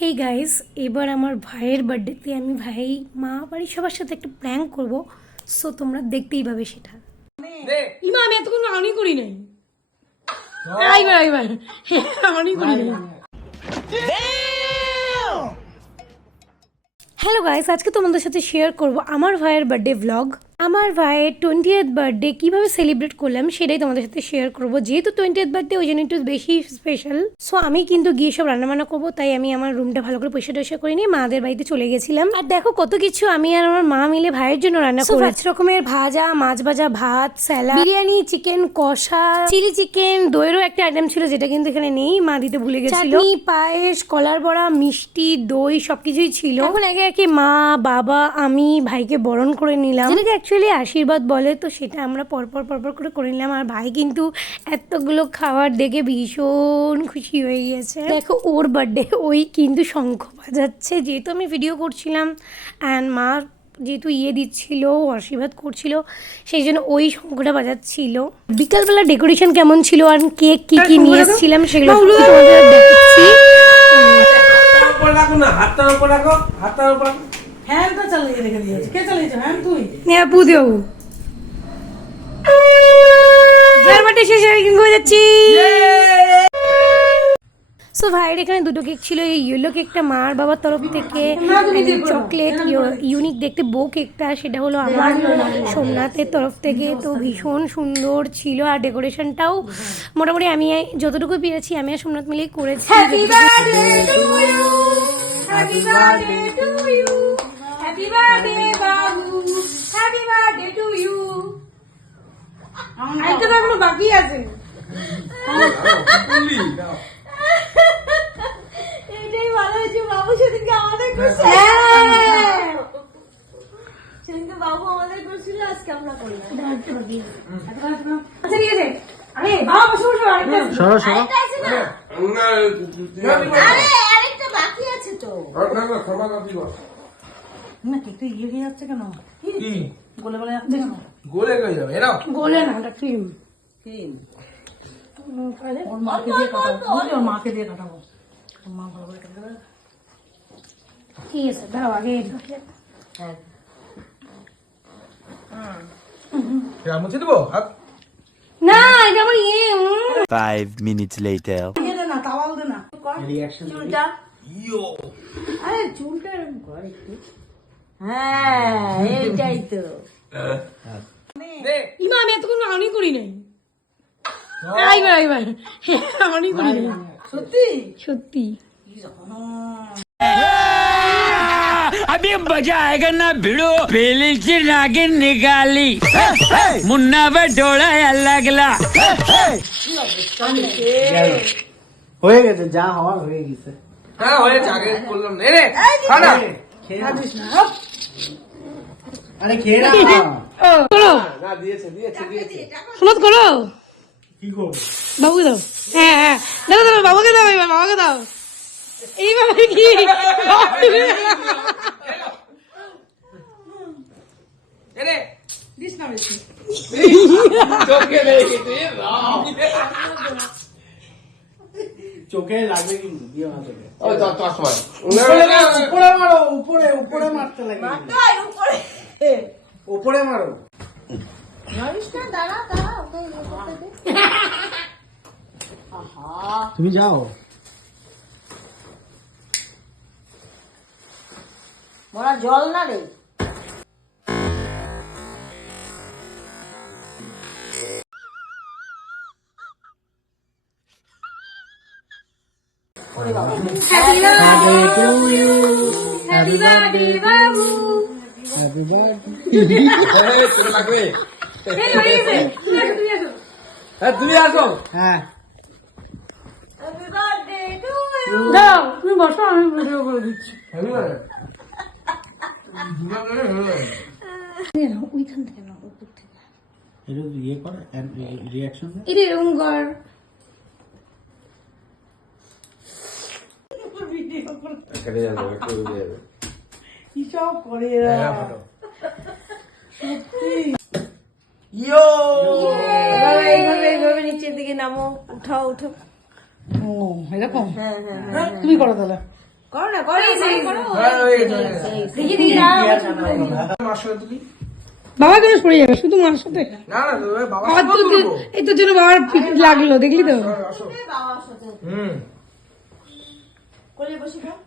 Hey guys, এবার আমার ভাইয়ের বার্থডেতে আমি ভাই মা বাড়ির সবার সাথে একটা প্র্যাঙ্ক করব। সো তোমরা দেখতেই পাবে সেটা। ইমা আমি এতক্ষণ অনই করি নাই। আইবার অনই করি নাই। হ্যালো গাইস, আজকে তোমাদের সাথে শেয়ার করব আমার ভাইয়ের বার্থডে ব্লগ। আমার ভাইয়ের 20th বার্থডে কীভাবে সেলিব্রেট করলাম সেটাই তোমাদের সাথে শেয়ার করবো। যেহেতু 20th বার্থডে ওই জন্য একটু বেশি স্পেশাল। সো আমি কিন্তু গিয়ে সব রান্নাবান্না করবো, তাই আমি আমার রুমটা ভালো করে পরিষ্কার করে নিয়ে মাদের বাড়িতে চলে গেছিলাম। আর দেখো কত কিছু আমি আর আমার মা মিলে ভাইয়ের জন্য রান্না করবো। 5 রকমের ভাজা, মাছ ভাজা, ভাত, স্যালাড, বিরিয়ানি, চিকেন কষা, চিলি চিকেন, দইয়েরও একটা আইটেম ছিল যেটা কিন্তু এখানে নেই, মা দিতে ভুলে গেছিল, পায়েস, কলার বড়া, মিষ্টি, দই সবকিছুই ছিল। এখন আগে আর কি মা, বাবা, আমি ভাইকে বরণ করে নিলাম, যেটাকে অ্যাকচুয়ালি আশীর্বাদ বলে। তো সেটা আমরা পরপর করে নিলাম। আর ভাই কিন্তু এতগুলো খাবার দেখে ভীষণ খুশি হয়ে গেছে। দেখো ওর বার্থডে, ওই কিন্তু শঙ্খ বাজাচ্ছে যেহেতু আমি ভিডিও করছিলাম, অ্যান্ড মা যেহেতু দিচ্ছিল, আশীর্বাদ করছিল, সেই জন্য ওই শঙ্খটা বাজাচ্ছিল। বিকালবেলা ডেকোরেশন কেমন ছিল আর কেক কি নিয়ে এসেছিলাম সেগুলো তোমাদের দেখাচ্ছি। হ্যান্ডটা চালিয়ে রেখে দিয়েছে। কে চালিয়েছে? হ্যান্ড তুই? পুদিবাবু বার্থডে শেষ হয়ে হয়ে যাচ্ছি। সো ভাইয়ের এখানে দুটো কেক ছিল। এই ইয়েলো কেকটা মার বাবার তরফ থেকে, চকলেট ইউনিক দেখতে বউ কেকটা সেটা হলো আমার সোমনাথের তরফ থেকে। তো ভীষণ সুন্দর ছিল আর ডেকোরেশনটাও মোটামুটি আমি যতটুকু পেরেছি আমি আর সোমনাথ মিলেই করেছি। বাকি আছে এটাই ভালো হয়েছে। বাবু সেদিনকে আমাদের করছিল, সেদিনকে বাবু আমাদের করছিল, আজকে আমরা করলাম। আচ্ছা ঠিক আছে। আরে বাবা বসে বসে আরেকটা বাকি আছে তো। না কেকটা হয়ে যাচ্ছে কেন? গলে গলে যাচ্ছে কেন? গোলে গলে যাবে এরাও গোলে না, ওটা ক্রিম। ওর মাকে দিয়ে কাটাবো, ওর মাকে দিয়ে কাটাবো। ওর মা ভালো করে কাটাবে। ঠিক আছে, দাও আগে মুছে দেবো হাত। না এটা আমার 5 minutes later. দে না, তাওয়াল দে না। চুলটা আরে চুলটা এরকম কর একটু। হ্যাঁ এইটাই তো। ইমা আমি এতক্ষণ অনই করি নাই। আইবার অনই করি নাই। সত্যি সত্যি। अभी मजा आएगा ना भिड़ो पहले से नागिन निकाली मुन्ना बटोड़ा लगला হয়ে গেছে, যা হওয়ার হয়ে গেছে। হ্যাঁ হয়েছে, আগে বললাম না রে খানা আরে খেয়ে না করো না দিয়েছে দিয়েছে দিয়েছে সুমত করো। কি করবো? বাবুকে দাও। হ্যাঁ হ্যাঁ দাও দাও, বাবাকে দাও, এবার বাবাকে দাও। এইভাবে কি রে দিস না বেশি। চোখে দেখি তুই চোখে লাগবে কিন্তু, দিও না চোখে। ওই তো চশমা উপরে মারো, উপরে উপরে মারতে লাগে, উপরে মারো। তুমি যাও। মোরা জল না রে। হ্যাপি বার্থডে বাবু, হ্যাপি বার্থডে। লাগবে। হ্যাঁ তুমি আসো। হ্যাঁ দাও, তুমি বসো, আমি ভিডিও করে দিচ্ছি। ওইখান থেকে না, উপর থেকে এটা ইয়ে করে রিঅ্যাকশন। এটা এরকম কর। কেটে যাবে একটু দিয়ে যাবে কি সব করে এরা। ইয়ো এইভাবে নিচের দিকে নামো, উঠাও উঠো। ও এরকম। হ্যাঁ হ্যাঁ তুমি করো তাহলে। করো না করো করো দেখি দেখি না বাবা কেন সরে যাবে শুধু মার সাথে বাবার তো এই তোর জন্য বাবার পিঠে লাগলো দেখলি তো বাবার সাথে কোলে বসে দাও